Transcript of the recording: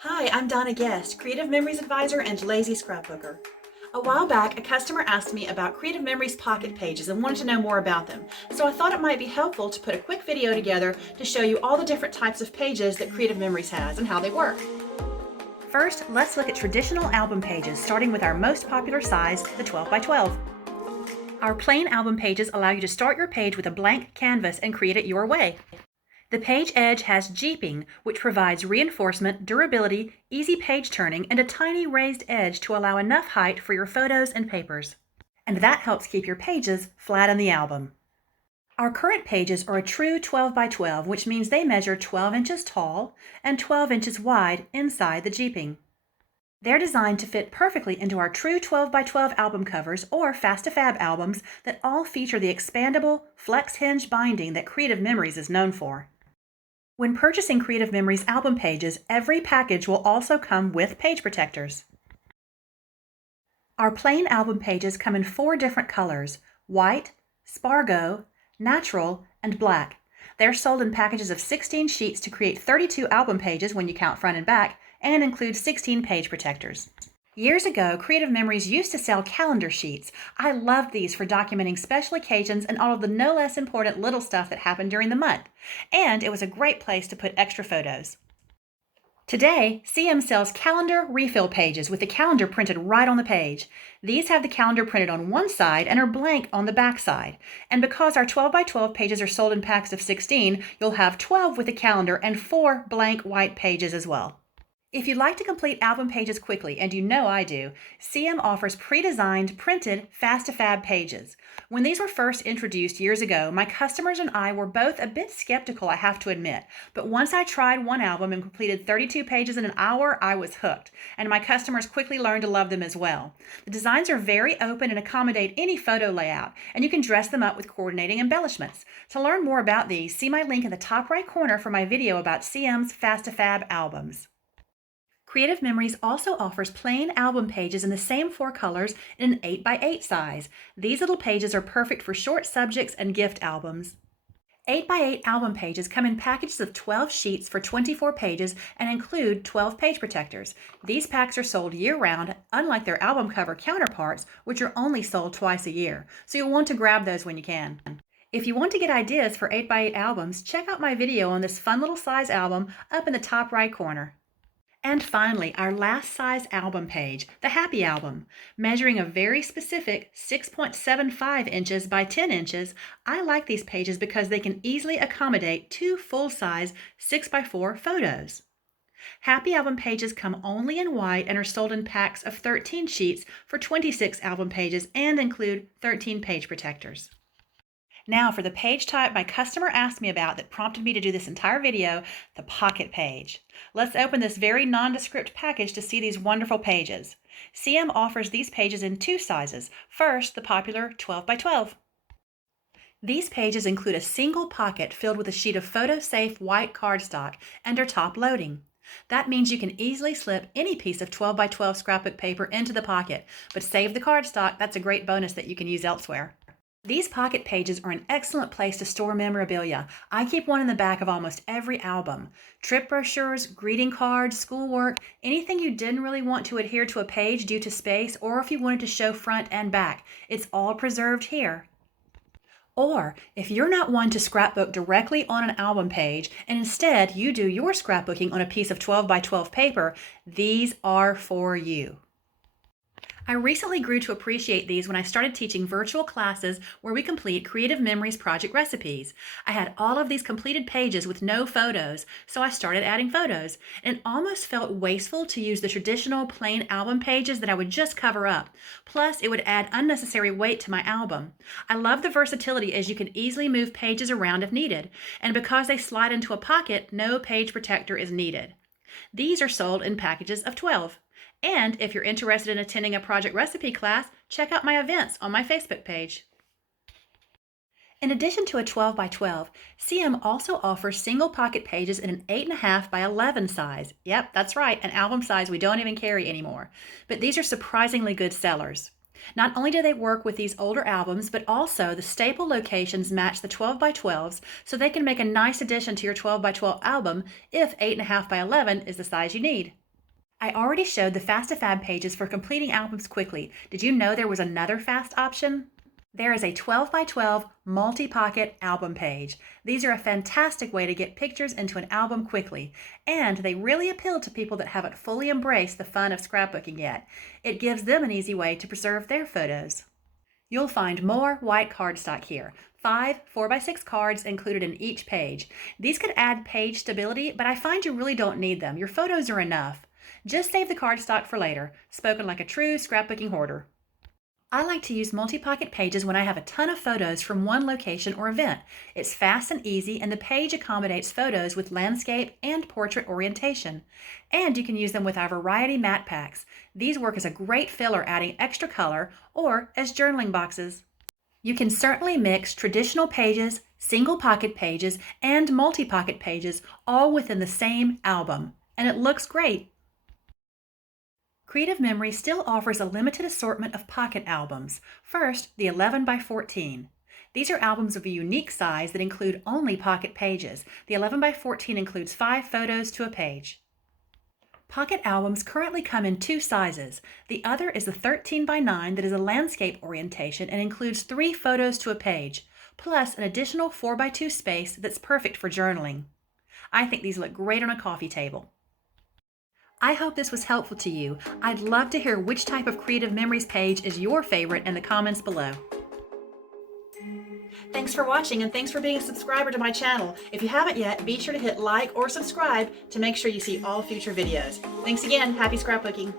Hi, I'm Donna Guest, Creative Memories Advisor and Lazy Scrapbooker. A while back, a customer asked me about Creative Memories pocket pages and wanted to know more about them, so I thought it might be helpful to put a quick video together to show you all the different types of pages that Creative Memories has and how they work. First, let's look at traditional album pages, starting with our most popular size, the 12 by 12. Our plain album pages allow you to start your page with a blank canvas and create it your way. The page edge has jeeping, which provides reinforcement, durability, easy page turning, and a tiny raised edge to allow enough height for your photos and papers. And that helps keep your pages flat in the album. Our current pages are a true 12 by 12, which means they measure 12 inches tall and 12 inches wide inside the jeeping. They're designed to fit perfectly into our true 12 by 12 album covers or Fast-to-Fab albums that all feature the expandable, flex hinge binding that Creative Memories is known for. When purchasing Creative Memories album pages, every package will also come with page protectors. Our plain album pages come in 4 different colors: white, spargo, natural, and black. They're sold in packages of 16 sheets to create 32 album pages when you count front and back, and include 16 page protectors. Years ago, Creative Memories used to sell calendar sheets. I loved these for documenting special occasions and all of the no less important little stuff that happened during the month. And it was a great place to put extra photos. Today, CM sells calendar refill pages with the calendar printed right on the page. These have the calendar printed on one side and are blank on the back side. And because our 12 by 12 pages are sold in packs of 16, you'll have 12 with the calendar and 4 blank white pages as well. If you'd like to complete album pages quickly, and you know I do, CM offers pre-designed, printed Fast-to-Fab pages. When these were first introduced years ago, my customers and I were both a bit skeptical, I have to admit. But once I tried one album and completed 32 pages in an hour, I was hooked. And my customers quickly learned to love them as well. The designs are very open and accommodate any photo layout, and you can dress them up with coordinating embellishments. To learn more about these, see my link in the top right corner for my video about CM's Fast-to-Fab albums. Creative Memories also offers plain album pages in the same 4 colors in an 8 by 8 size. These little pages are perfect for short subjects and gift albums. 8 by 8 album pages come in packages of 12 sheets for 24 pages and include 12 page protectors. These packs are sold year-round, unlike their album cover counterparts, which are only sold twice a year, so you'll want to grab those when you can. If you want to get ideas for 8 by 8 albums, check out my video on this fun little size album up in the top right corner. And finally, our last size album page, the Happy Album. Measuring a very specific 6.75 inches by 10 inches, I like these pages because they can easily accommodate 2 full-size 6 by 4 photos. Happy Album pages come only in white and are sold in packs of 13 sheets for 26 album pages and include 13 page protectors. Now for the page type my customer asked me about that prompted me to do this entire video, the pocket page. Let's open this very nondescript package to see these wonderful pages. CM offers these pages in 2 sizes. First, the popular 12 by 12. These pages include a single pocket filled with a sheet of photo-safe white cardstock and are top loading. That means you can easily slip any piece of 12 by 12 scrapbook paper into the pocket, but save the cardstock, that's a great bonus that you can use elsewhere. These pocket pages are an excellent place to store memorabilia. I keep one in the back of almost every album. Trip brochures, greeting cards, schoolwork, anything you didn't really want to adhere to a page due to space, or if you wanted to show front and back, it's all preserved here. Or, if you're not one to scrapbook directly on an album page, and instead you do your scrapbooking on a piece of 12 by 12 paper, these are for you. I recently grew to appreciate these when I started teaching virtual classes where we complete Creative Memories project recipes. I had all of these completed pages with no photos, so I started adding photos. And it almost felt wasteful to use the traditional plain album pages that I would just cover up. Plus, it would add unnecessary weight to my album. I love the versatility as you can easily move pages around if needed. And because they slide into a pocket, no page protector is needed. These are sold in packages of 12. And if you're interested in attending a project recipe class, check out my events on my Facebook page. In addition to a 12 by 12, CM also offers single pocket pages in an 8.5 by 11 size. Yep, that's right, an album size we don't even carry anymore. But these are surprisingly good sellers. Not only do they work with these older albums, but also the staple locations match the 12 by 12s, so they can make a nice addition to your 12 by 12 album if 8.5 by 11 is the size you need. I already showed the Fast-to-Fab pages for completing albums quickly. Did you know there was another fast option? There is a 12 by 12 multi-pocket album page. These are a fantastic way to get pictures into an album quickly, and they really appeal to people that haven't fully embraced the fun of scrapbooking yet. It gives them an easy way to preserve their photos. You'll find more white cardstock here. 5 4x6 cards included in each page. These could add page stability, but I find you really don't need them. Your photos are enough. Just save the cardstock for later. Spoken like a true scrapbooking hoarder. I like to use multi-pocket pages when I have a ton of photos from one location or event. It's fast and easy, and the page accommodates photos with landscape and portrait orientation. And you can use them with our variety matte packs. These work as a great filler, adding extra color, or as journaling boxes. You can certainly mix traditional pages, single pocket pages, and multi-pocket pages all within the same album, and it looks great. Creative Memory still offers a limited assortment of pocket albums. First, the 11 by 14. These are albums of a unique size that include only pocket pages. The 11 by 14 includes 5 photos to a page. Pocket albums currently come in 2 sizes. The other is the 13 by 9 that is a landscape orientation and includes 3 photos to a page, plus an additional 4 by 2 space that's perfect for journaling. I think these look great on a coffee table. I hope this was helpful to you. I'd love to hear which type of Creative Memories page is your favorite in the comments below. Thanks for watching, and thanks for being a subscriber to my channel. If you haven't yet, be sure to hit like or subscribe to make sure you see all future videos. Thanks again. Happy scrapbooking.